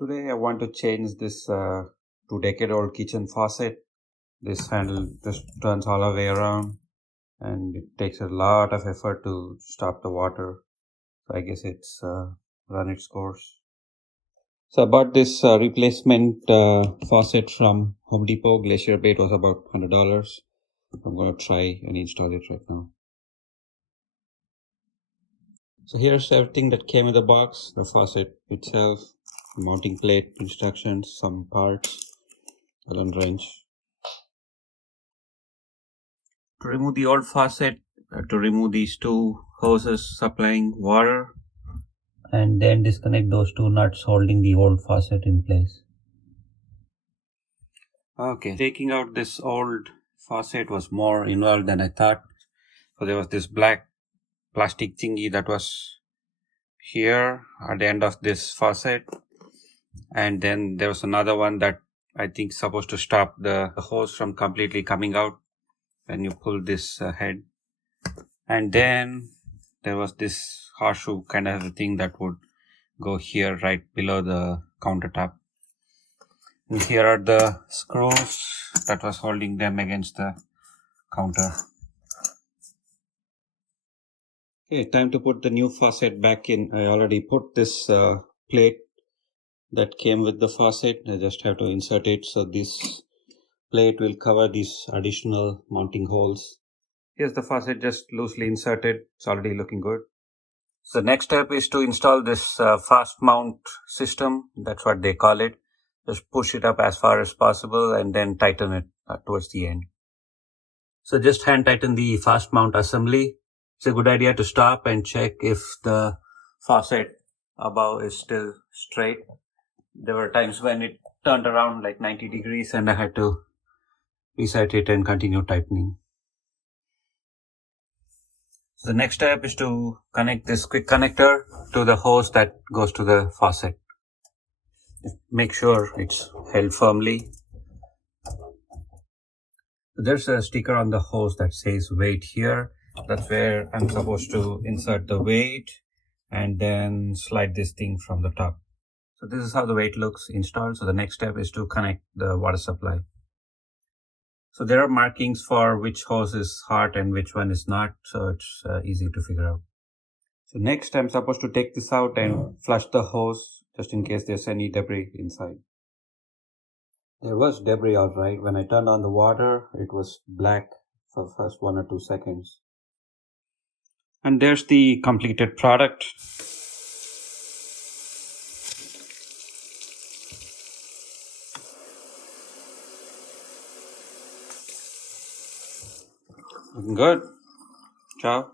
Today I want to change this 2-decade-old kitchen faucet. This handle just turns all the way around and it takes a lot of effort to stop the water. So I guess it's run its course. So I bought this replacement faucet from Home Depot, Glacier Bay. It was about $100. I'm going to try and install it right now. So here's everything that came in the box: the faucet itself, mounting plate, instructions, some parts, Allen wrench. To remove the old faucet, to remove these two hoses supplying water, and then disconnect those two nuts holding the old faucet in place. Okay, taking out this old faucet was more involved than I thought. So there was this black plastic thingy that was here at the end of this faucet, and then there was another one that I think supposed to stop the hose from completely coming out when you pull this head. And then there was this horseshoe kind of a thing that would go here right below the countertop. And here are the screws that was holding them against the counter. Okay, time to put the new faucet back in. I already put this plate that came with the faucet. I just have to insert it. So this plate will cover these additional mounting holes. Here's the faucet just loosely inserted. It's already looking good. So the next step is to install this fast mount system. That's what they call it. Just push it up as far as possible and then tighten it towards the end. So just hand tighten the fast mount assembly. It's a good idea to stop and check if the faucet above is still straight. There were times when it turned around like 90 degrees and I had to reset it and continue tightening. So the next step is to connect this quick connector to the hose that goes to the faucet. Make sure it's held firmly. There's a sticker on the hose that says weight here. That's where I'm supposed to insert the weight and then slide this thing from the top. So this is how the weight looks installed. So the next step is to connect the water supply. So there are markings for which hose is hot and which one is not. So it's easy to figure out. So next I'm supposed to take this out and flush the hose just in case there's any debris inside. There was debris alright. When I turned on the water, it was black for the first 1 or 2 seconds. And there's the completed product. Looking good. Ciao.